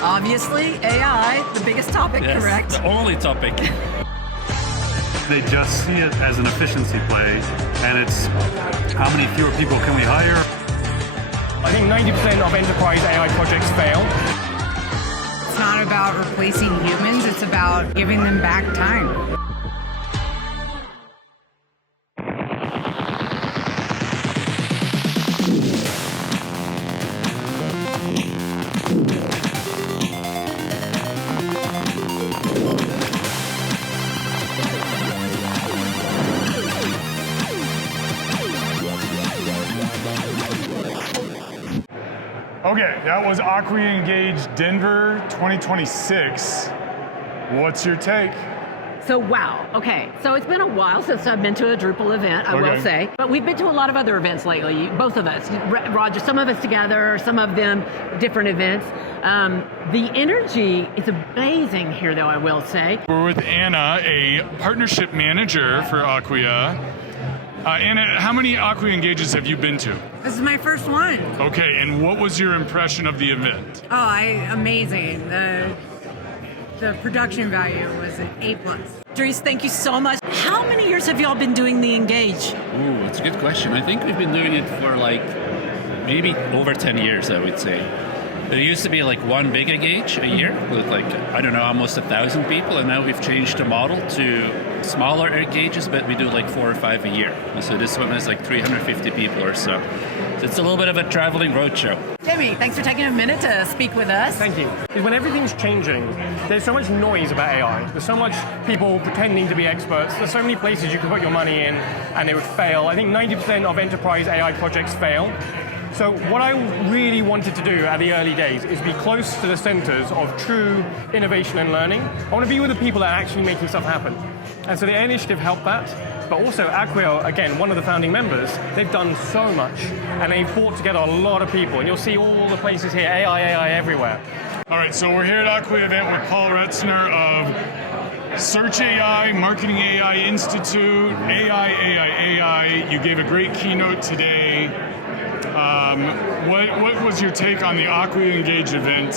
Obviously, AI, the biggest topic, Yes, correct? the only topic. They just see it as an efficiency play, and it's how many fewer people can we hire? I think 90% of enterprise AI projects fail. It's not about replacing humans, it's about giving them back time. Okay, that was Acquia Engage Denver 2026. What's your take? So wow, okay. So it's been a while since I've been to a Drupal event, I will say. But we've been to a lot of other events lately, both of us. Roger, some of us together, some of them different events. The energy is amazing here though, I will say. We're with Anna, a partnership manager for Acquia. Anna, how many Acquia Engages have you been to? This is my first one. Okay, and what was your impression of the event? Amazing. The production value was an A+. Dries, thank you so much. How many years have y'all been doing the Engage? Ooh, it's a good question. I think we've been doing it for like maybe over 10 years, I would say. There used to be like one big Engage a year with like, I don't know, almost 1,000 people, and now we've changed the model to smaller Engages, but we do like 4 or 5 a year. And so this one is like 350 people or so. So it's a little bit of a traveling roadshow. Jamie, thanks for taking a minute to speak with us. Thank you. Because when everything's changing, there's so much noise about AI. There's so much people pretending to be experts. There's so many places you can put your money in and they would fail. I think 90% of enterprise AI projects fail. So what I really wanted to do at the early days is be close to the centers of true innovation and learning. I want to be with the people that are actually making stuff happen. And so the AI initiative helped that. But also Acquia, again, one of the founding members, they've done so much. And they've brought together a lot of people. And you'll see all the places here, AI everywhere. All right, so we're here at Acquia event with Paul Roetzer of Search AI, Marketing AI Institute, AI. You gave a great keynote today. What was your take on the Acquia Engage event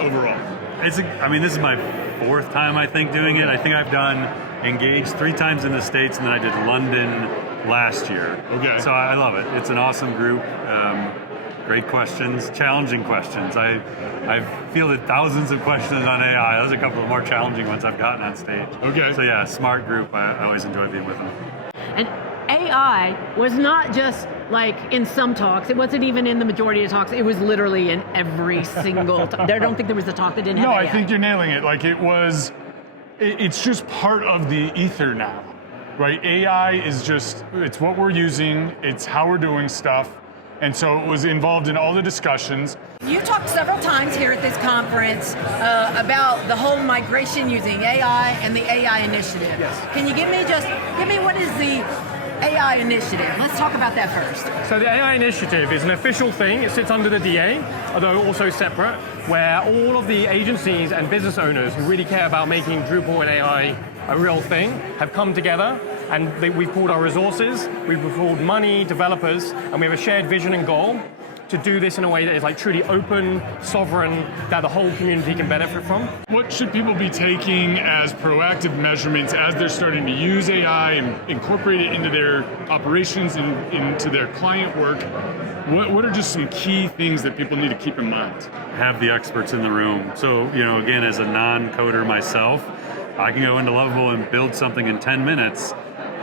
overall? This is my 4th time, I think, doing it. I think I've done Engage 3 times in the States, and then I did London last year. Okay. So I love it. It's an awesome group. Great questions, challenging questions. I've fielded thousands of questions on AI. Those are a couple of more challenging ones I've gotten on stage. Okay. So yeah, smart group. I always enjoy being with them. And AI was not just like in some talks, it wasn't even in the majority of talks, it was literally in every single talk. I don't think there was a talk that didn't have AI. No, I think you're nailing it. Like it's just part of the ether now, right? AI is just, it's what we're using, it's how we're doing stuff. And so it was involved in all the discussions. You talked several times here at this conference about the whole migration using AI and the AI initiative. Yes. Can you give me what is the AI initiative? Let's talk about that first. So the AI initiative is an official thing. It sits under the DA, although also separate, where all of the agencies and business owners who really care about making Drupal and AI a real thing have come together, and we've pooled our resources, we've pooled money, developers, and we have a shared vision and goal to do this in a way that is like truly open, sovereign, that the whole community can benefit from. What should people be taking as proactive measurements as they're starting to use AI and incorporate it into their operations and into their client work? What are just some key things that people need to keep in mind? Have the experts in the room. So, again, as a non-coder myself, I can go into Lovable and build something in 10 minutes,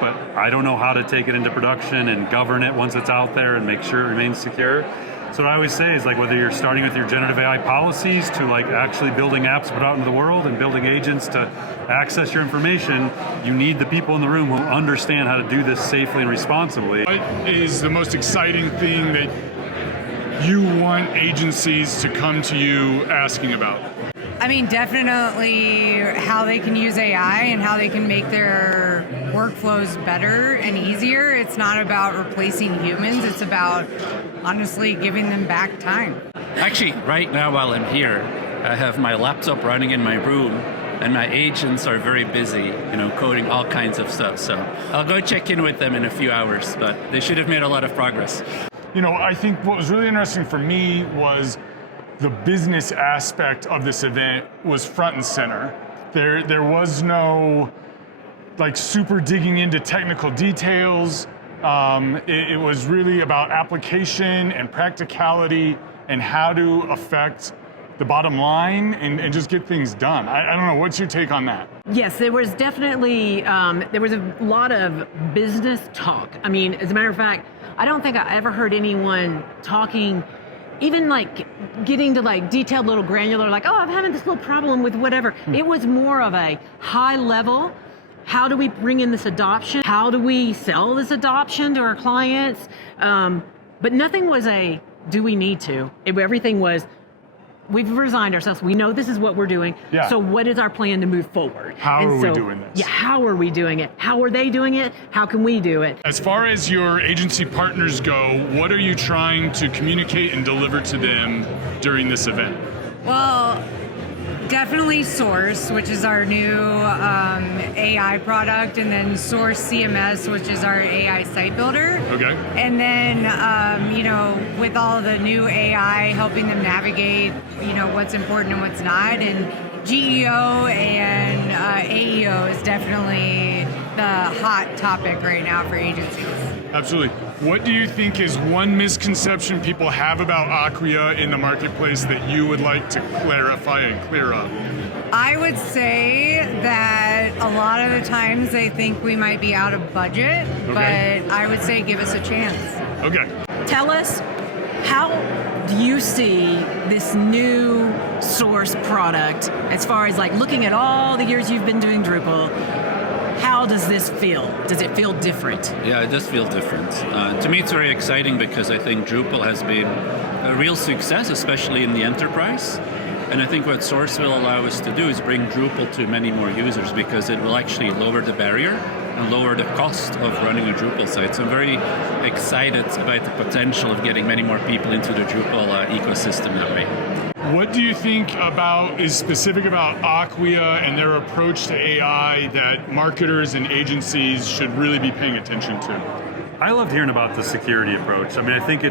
but I don't know how to take it into production and govern it once it's out there and make sure it remains secure. So what I always say is, like, whether you're starting with your generative AI policies to like actually building apps to put out into the world and building agents to access your information, you need the people in the room who understand how to do this safely and responsibly. What is the most exciting thing that you want agencies to come to you asking about? Definitely how they can use AI and how they can make their workflows better and easier. It's not about replacing humans, it's about honestly giving them back time. Actually, right now while I'm here, I have my laptop running in my room, and my agents are very busy, coding all kinds of stuff. So I'll go check in with them in a few hours, but they should have made a lot of progress. I think what was really interesting for me was the business aspect of this event was front and center. There was no like super digging into technical details. It was really about application and practicality and how to affect the bottom line and just get things done. I don't know, what's your take on that? Yes, there was definitely, there was a lot of business talk. I mean, as a matter of fact, I don't think I ever heard anyone talking, even like getting to like detailed little granular, like, oh, I'm having this little problem with whatever. It was more of a high level, how do we bring in this adoption? How do we sell this adoption to our clients? But nothing was a, do we need to? Everything was, we've resigned ourselves. We know this is what we're doing. Yeah. So what is our plan to move forward? How are we doing this? Yeah, how are we doing it? How are they doing it? How can we do it? As far as your agency partners go, what are you trying to communicate and deliver to them during this event? Well, definitely Source, which is our new AI product, and then Source CMS, which is our AI site builder. Okay. And then, with all the new AI, helping them navigate, what's important and what's not. And GEO and AEO is definitely the hot topic right now for agencies. Absolutely. What do you think is one misconception people have about Acquia in the marketplace that you would like to clarify and clear up? I would say that a lot of the times they think we might be out of budget, Okay. but I would say give us a chance. Okay. Tell us, how do you see this new Source product as far as like looking at all the years you've been doing Drupal? How does this feel? Does it feel different? Yeah, it does feel different. To me, it's very exciting because I think Drupal has been a real success, especially in the enterprise. And I think what Source will allow us to do is bring Drupal to many more users because it will actually lower the barrier and lower the cost of running a Drupal site. So I'm very excited about the potential of getting many more people into the Drupal ecosystem that way. What do you think is specific about Acquia and their approach to AI that marketers and agencies should really be paying attention to? I loved hearing about the security approach. I mean, I think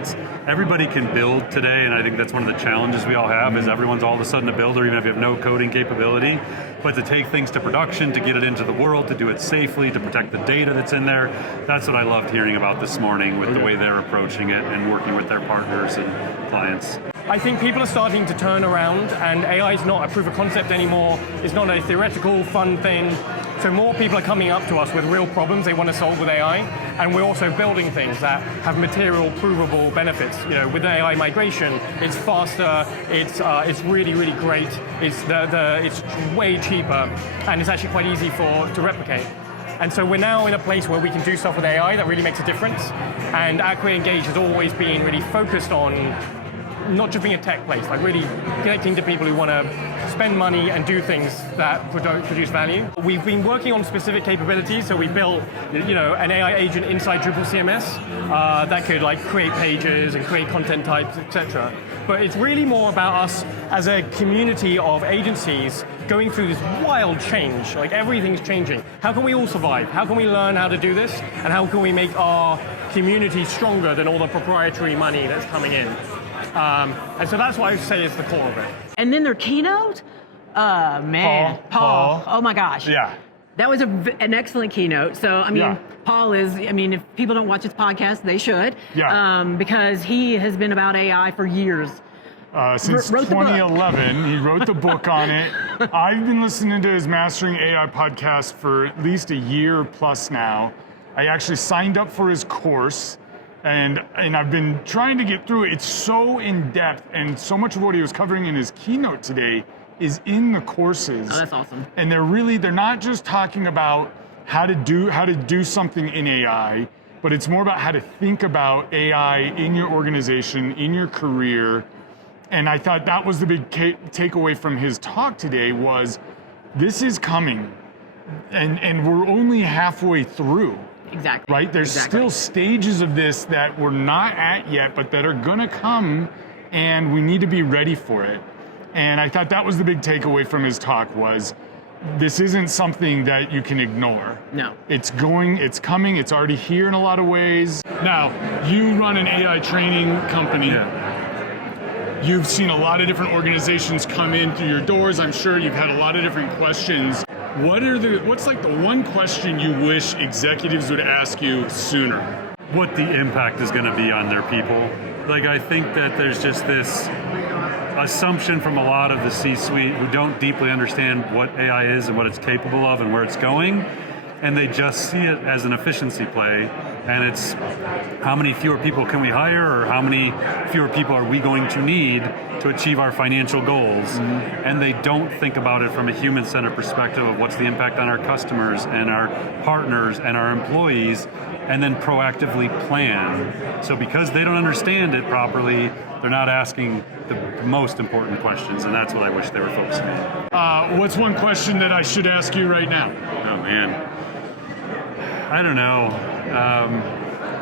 everybody can build today, and I think that's one of the challenges we all have is everyone's all of a sudden a builder, even if you have no coding capability. But to take things to production, to get it into the world, to do it safely, to protect the data that's in there, that's what I loved hearing about this morning with the way they're approaching it and working with their partners and clients. I think people are starting to turn around, and AI is not a proof of concept anymore. It's not a theoretical, fun thing. So more people are coming up to us with real problems they want to solve with AI, and we're also building things that have material, provable benefits. With AI migration, it's faster, it's really, really great. It's way cheaper, and it's actually quite easy to replicate. And so we're now in a place where we can do stuff with AI that really makes a difference. And Acquia Engage has always been really focused on not just being a tech place, like really connecting to people who want to spend money and do things that produce value. We've been working on specific capabilities, so we built, an AI agent inside Drupal CMS that could like create pages and create content types, etc. But it's really more about us as a community of agencies going through this wild change. Like everything's changing. How can we all survive? How can we learn how to do this? And how can we make our community stronger than all the proprietary money that's coming in? And so that's what I would say is the core of it. And then their keynote? Man. Paul. Oh my gosh. Yeah. That was an excellent keynote. So, I mean, Yeah. Paul is, if people don't watch his podcast, they should. Yeah. Because he has been about AI for years. Since wrote the book. 2011, he wrote the book on it. I've been listening to his Mastering AI podcast for at least a year plus now. I actually signed up for his course, and I've been trying to get through it. It's so in depth, and so much of what he was covering in his keynote today is in the courses. Oh, that's awesome. And they're not just talking about how to do something in AI, but it's more about how to think about AI in your organization, in your career. And I thought that was the big takeaway from his talk today was this is coming, and we're only halfway through. Exactly. Right? There's still stages of this that we're not at yet, but that are gonna come, and we need to be ready for it. And I thought that was the big takeaway from his talk was, this isn't something that you can ignore. No. It's coming, it's already here in a lot of ways. Now, you run an AI training company. Yeah. You've seen a lot of different organizations come in through your doors. I'm sure you've had a lot of different questions. What's like the one question you wish executives would ask you sooner? What the impact is going to be on their people. Like, I think that there's just this assumption from a lot of the C-suite who don't deeply understand what AI is and what it's capable of and where it's going, and they just see it as an efficiency play, and it's how many fewer people can we hire, or how many fewer people are we going to need to achieve our financial goals, and they don't think about it from a human-centered perspective of what's the impact on our customers and our partners and our employees, and then proactively plan. So because they don't understand it properly, they're not asking the most important questions, and that's what I wish they were focusing on. What's one question that I should ask you right now? Oh man, I don't know.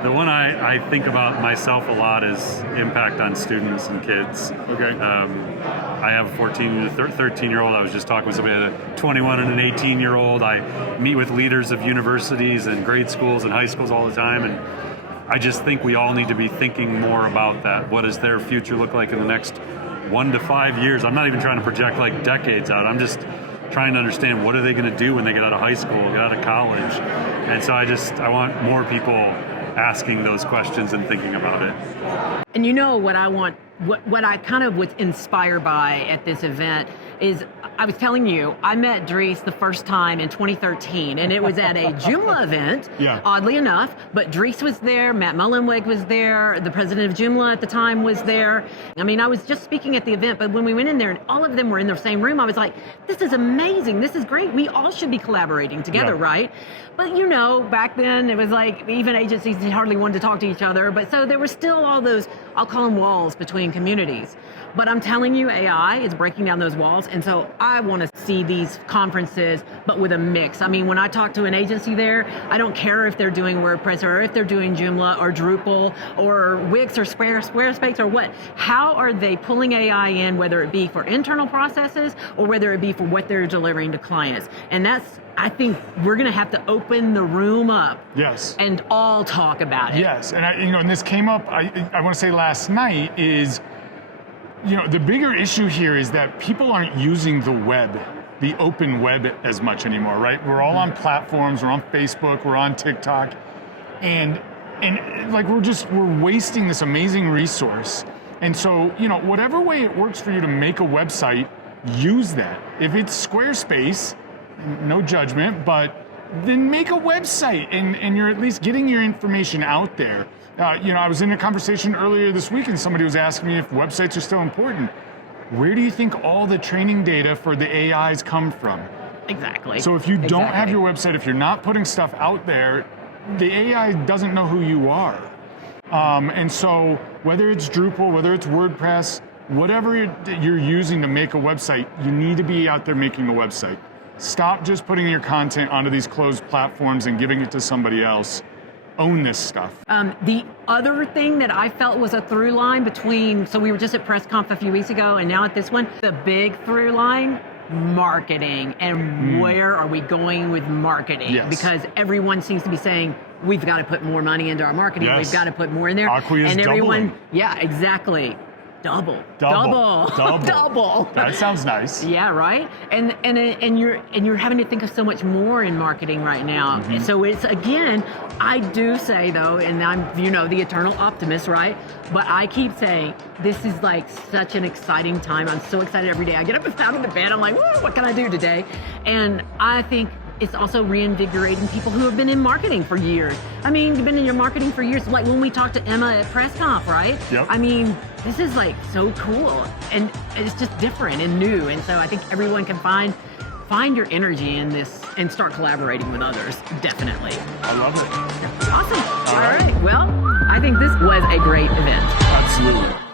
The one I think about myself a lot is impact on students and kids. Okay. I have a 14 to 13-year-old. I was just talking with somebody, a 21 and an 18-year-old. I meet with leaders of universities and grade schools and high schools all the time, and I just think we all need to be thinking more about that. What does their future look like in the next 1 to 5 years? I'm not even trying to project like decades out. I'm just trying to understand what are they going to do when they get out of high school, get out of college. And so I want more people asking those questions and thinking about it. And you know what I want, what I kind of was inspired by at this event is, I was telling you, I met Dries the first time in 2013, and it was at a Joomla event, oddly enough, but Dries was there, Matt Mullenweg was there, the president of Joomla at the time was there. I mean, I was just speaking at the event, but when we went in there and all of them were in the same room, I was like, this is amazing, this is great, we all should be collaborating together, right? But you know, back then it was like, even agencies hardly wanted to talk to each other, but so there were still all those, I'll call them walls between communities. But I'm telling you, AI is breaking down those walls, and so I want to see these conferences, but with a mix. I mean, when I talk to an agency there, I don't care if they're doing WordPress or if they're doing Joomla or Drupal or Wix or Squarespace or what. How are they pulling AI in, whether it be for internal processes or whether it be for what they're delivering to clients? And that's, I think we're going to have to open the room up. Yes. And all talk about it. Yes, and and this came up, I want to say last night, is the bigger issue here is that people aren't using the web, the open web, as much anymore, right? We're all on platforms, we're on Facebook, we're on TikTok, and like we're wasting this amazing resource. And so, whatever way it works for you to make a website, use that. If it's Squarespace, no judgment, but then make a website and you're at least getting your information out there. I was in a conversation earlier this week and somebody was asking me if websites are still important. Where do you think all the training data for the AIs come from? Exactly. So if you don't have your website, if you're not putting stuff out there, the AI doesn't know who you are. And so whether it's Drupal, whether it's WordPress, whatever you're using to make a website, you need to be out there making a website. Stop just putting your content onto these closed platforms and giving it to somebody else. Own this stuff. The other thing that I felt was a through line between, so we were just at PressConf a few weeks ago and now at this one, the big through line, marketing, and where are we going with marketing? Yes. Because everyone seems to be saying, we've got to put more money into our marketing, we've got to put more in there. Acquia's and everyone, doubling. Yeah, exactly. Double. That sounds nice. Yeah, right. And you're having to think of so much more in marketing right now. And so it's, again, I do say though, and I'm the eternal optimist, right? But I keep saying this is like such an exciting time. I'm so excited every day. I get up out of the bed. I'm like, whoa, what can I do today? And I think it's also reinvigorating people who have been in marketing for years. I mean, you've been in your marketing for years. Like when we talked to Emma at PressConf, right? Yep. I mean, this is like so cool, and it's just different and new. And so I think everyone can find your energy in this and start collaborating with others. Definitely. I love it. Awesome. All right. Well, I think this was a great event. Absolutely.